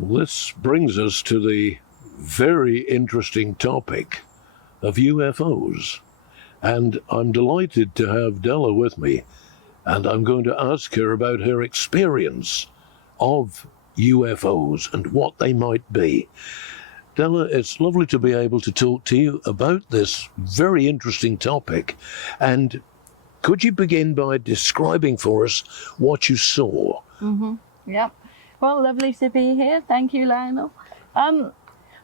Well, this brings us to the very interesting topic of UFOs. And I'm delighted to have Della with me, and I'm going to ask her about her experience of UFOs and what they might be. Della, it's lovely to be able to talk to you about this very interesting topic. And could you begin by describing for us what you saw? Yep. Well, lovely to be here. Thank you, Lionel.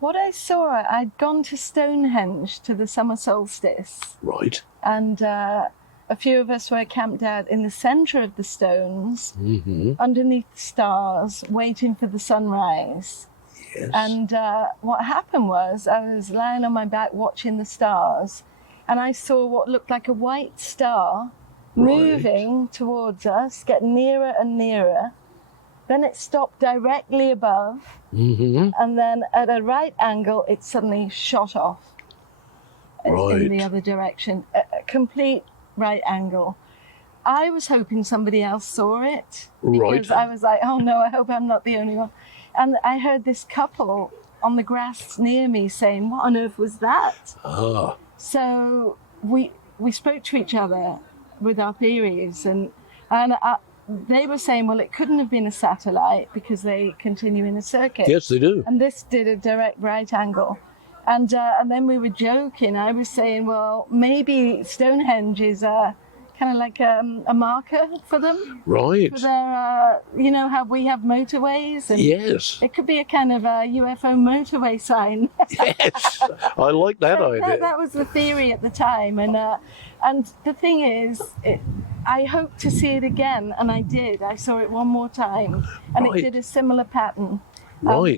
What I saw, I'd gone to Stonehenge to the summer solstice. Right. And a few of us were camped out in the centre of the stones, underneath the stars, waiting for the sunrise. Yes. And what happened was, I was lying on my back watching the stars, and I saw what looked like a white star moving towards us, get nearer and nearer. Then it stopped directly above, and then at a right angle, it suddenly shot off in the other direction, a complete right angle. I was hoping somebody else saw it, because I was like, oh no, I hope I'm not the only one. And I heard this couple on the grass near me saying, what on earth was that? So we spoke to each other with our theories, and they were saying, well, it couldn't have been a satellite because they continue in a circuit. Yes, they do. And this did a direct right angle. And then we were joking. I was saying, well, maybe Stonehenge is kind of like a marker for them. Right. For their, you know how we have motorways? And yes. it could be a kind of a UFO motorway sign. Yes, I like that idea. That was the theory at the time. And the thing is, I hoped to see it again, and I did. I saw it one more time, and it did a similar pattern.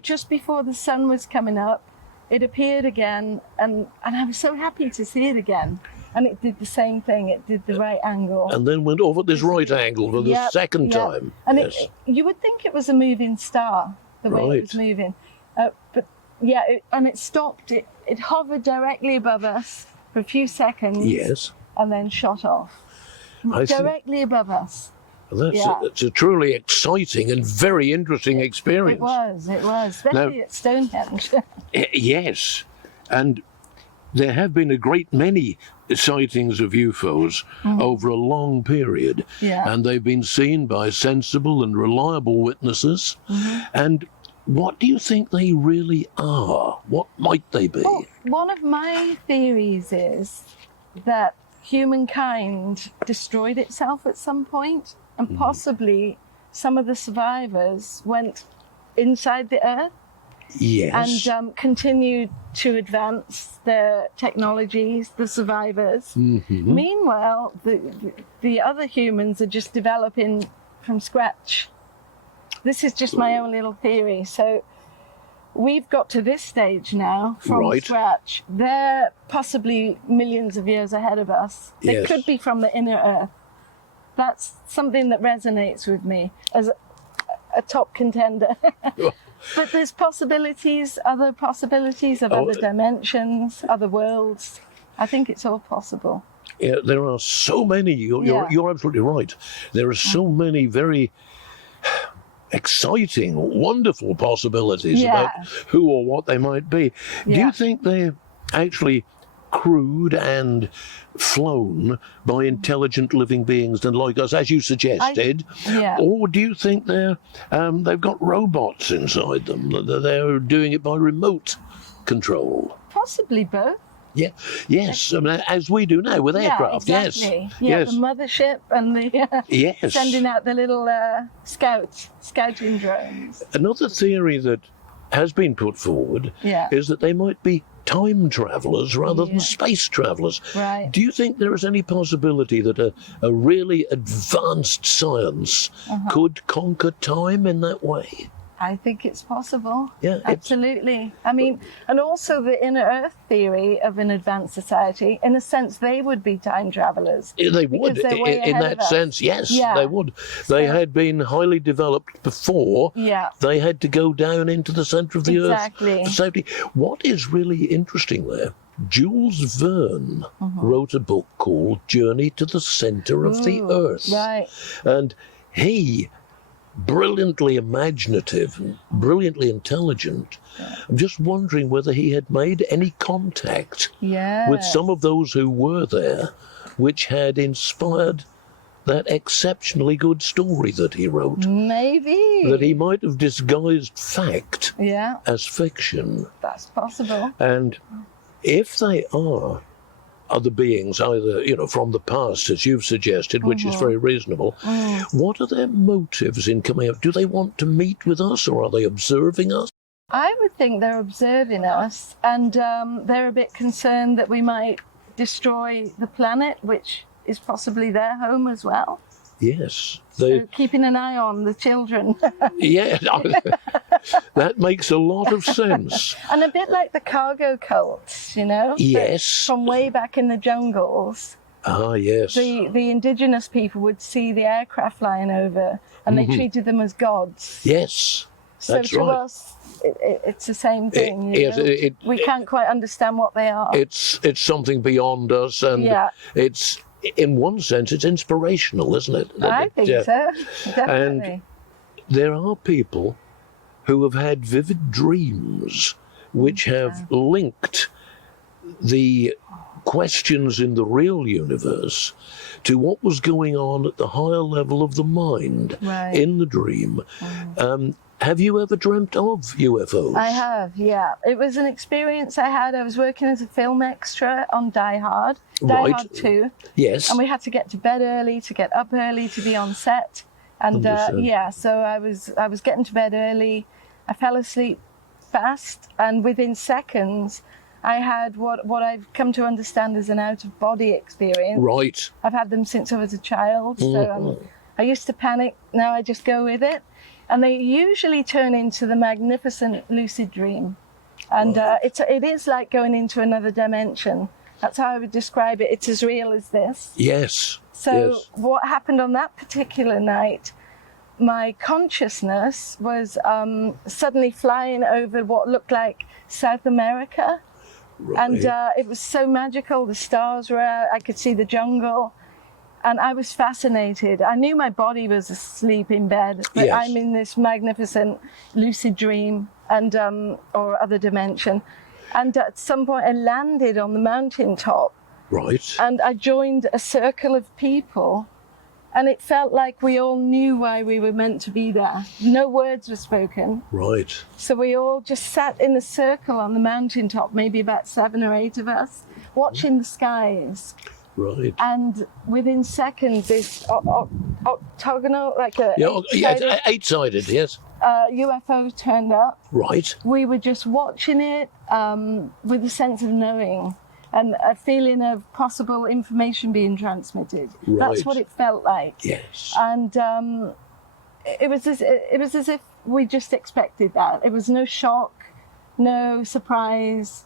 Just before the sun was coming up, it appeared again, and I was so happy to see it again. And it did the same thing. It did the right angle. And then went off at this right angle for the second time. And you would think it was a moving star, the way it was moving. But yeah, and it stopped. It hovered directly above us for a few seconds. Yes. And then shot off. Directly above us. It's a truly exciting and very interesting experience. It was, especially at Stonehenge. Yes, and there have been a great many sightings of UFOs over a long period, and they've been seen by sensible and reliable witnesses. And what do you think they really are? What might they be? Well, one of my theories is that humankind destroyed itself at some point, and possibly some of the survivors went inside the earth and continued to advance their technologies, the survivors. Meanwhile, the other humans are just developing from scratch. This is just my own little theory. So we've got to this stage now from scratch. They're possibly millions of years ahead of us. They could be from the inner earth. That's something that resonates with me as a top contender. But there's other possibilities of other dimensions, other worlds. I think it's all possible. Yeah, there are so many. You're absolutely right. There are so many very exciting, wonderful possibilities about who or what they might be. Do you think they're actually crewed and flown by intelligent living beings and like us, as you suggested? Or do you think they've got robots inside them, that they're doing it by remote control? Possibly both. Yes, I mean, as we do now with aircraft. Exactly. Yes, the mothership and the sending out the little scouting drones. Another theory that has been put forward is that they might be time travelers rather than space travelers. Right. Do you think there is any possibility that a really advanced science could conquer time in that way? I think it's possible. Yeah, absolutely. I mean, and also the inner earth theory of an advanced society, in a sense, they would be time travelers. They would, in that sense, yes, they would. They had been highly developed before. They had to go down into the centre of the earth for safety. What is really interesting there, Jules Verne wrote a book called Journey to the Centre of the Earth. Right. And he brilliantly imaginative and brilliantly intelligent. I'm just wondering whether he had made any contact with some of those who were there, which had inspired that exceptionally good story that he wrote. Maybe. That he might have disguised fact as fiction. That's possible. And if they are other beings, either, you know, from the past, as you've suggested, which is very reasonable, what are their motives in coming up? Do they want to meet with us, or are they observing us? I would think they're observing us, and they're a bit concerned that we might destroy the planet, which is possibly their home as well. Yes. So keeping an eye on the children. Yeah, that makes a lot of sense. And a bit like the cargo cults, you know? Yes. From way back in the jungles. Ah, yes. The indigenous people would see the aircraft flying over, and they treated them as gods. Yes, that's so to right. us, it's the same thing. We can't quite understand what they are. It's something beyond us, and it's, in one sense, it's inspirational, isn't it? I think so, definitely. And there are people who have had vivid dreams which have linked the questions in the real universe to what was going on at the higher level of the mind in the dream. Have you ever dreamt of UFOs? I have, yeah. It was an experience I had. I was working as a film extra on Die Hard, Die Hard 2. Yes. And we had to get to bed early, to get up early, to be on set. And so I was getting to bed early. I fell asleep fast, and within seconds, I had what I've come to understand as an out-of-body experience. Right. I've had them since I was a child. So I used to panic. Now I just go with it. And they usually turn into the magnificent lucid dream. And it is like going into another dimension. That's how I would describe it. It's as real as this. Yes. So what happened on that particular night, my consciousness was suddenly flying over what looked like South America. Right. And it was so magical. The stars were out. I could see the jungle. And I was fascinated. I knew my body was asleep in bed, but I'm in this magnificent lucid dream and or other dimension. And at some point I landed on the mountaintop. Right. And I joined a circle of people. And it felt like we all knew why we were meant to be there. No words were spoken. Right. So we all just sat in a circle on the mountaintop, maybe about 7 or 8 of us, watching the skies. Right. And within seconds, this octagonal, like a eight-sided, yes. UFO turned up. Right. We were just watching it with a sense of knowing and a feeling of possible information being transmitted. Right. That's what it felt like. Yes. And it was as if we just expected that. It was no shock, no surprise.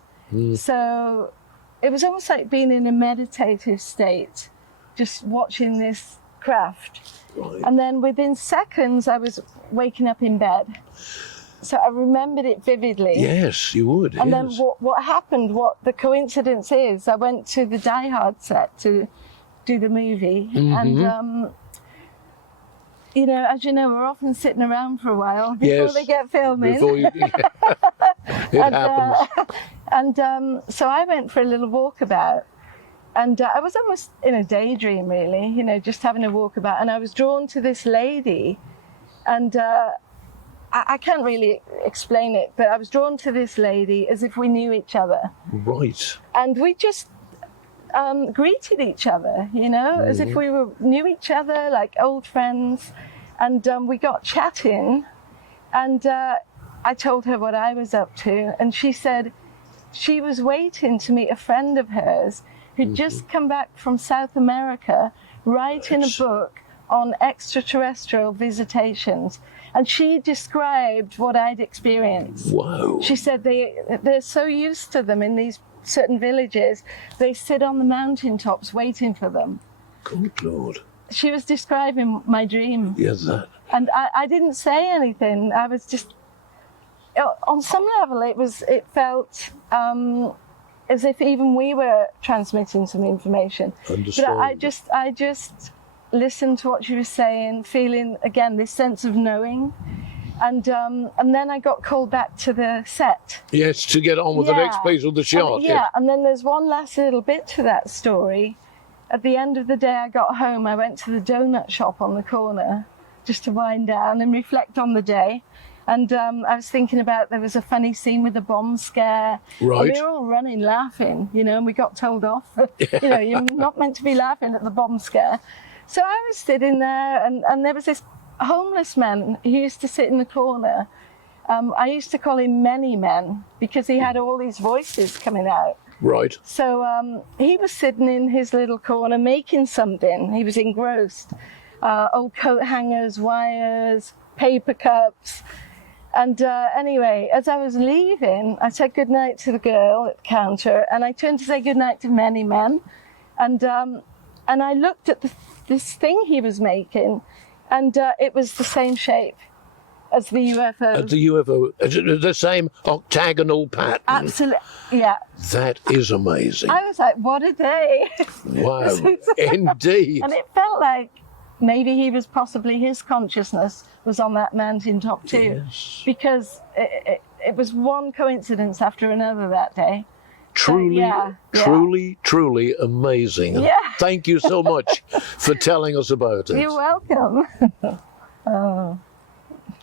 So it was almost like being in a meditative state, just watching this craft. Right. And then within seconds, I was waking up in bed. So I remembered it vividly. Yes, you would. And then what happened, what the coincidence is, I went to the Die Hard set to do the movie. And, you know, as you know, we're often sitting around for a while before they get filming. It happens. So I went for a little walkabout, and I was almost in a daydream, really, you know, just having a walkabout. And I was drawn to this lady, and I can't really explain it, but I was drawn to this lady as if we knew each other. Right. And we just greeted each other, you know, as if we knew each other, like old friends. And we got chatting, and I told her what I was up to, and she said she was waiting to meet a friend of hers who'd just come back from South America, writing a book on extraterrestrial visitations. And she described what I'd experienced. Wow. She said they're so used to them in these certain villages, they sit on the mountaintops waiting for them. Good Lord. She was describing my dream. Yes, that. And I didn't say anything. I was just, on some level, it felt as if even we were transmitting some information. Understand. But I just listened to what she was saying, feeling again this sense of knowing, and then I got called back to the set. Yes, to get on with the next piece of the shot. And then there's one last little bit to that story. At the end of the day, I got home. I went to the donut shop on the corner just to wind down and reflect on the day. And I was thinking about, there was a funny scene with the bomb scare. Right. And we were all running, laughing, and we got told off. You're not meant to be laughing at the bomb scare. So I was sitting there, and there was this homeless man. He used to sit in the corner. I used to call him Many Men because he had all these voices coming out. Right. So he was sitting in his little corner making something. He was engrossed. Old coat hangers, wires, paper cups. And anyway, as I was leaving, I said goodnight to the girl at the counter, and I turned to say goodnight to Many Men. And I looked at this thing he was making, and it was the same shape as the UFO. The UFO, the same octagonal pattern. Absolutely, yeah. That is amazing. I was like, what a day. Wow, indeed. And it felt like maybe his consciousness was on that mountaintop too. Yes. Because it was one coincidence after another that day. Truly, truly amazing. And Yeah. thank you so much for telling us about it. You're welcome. Oh.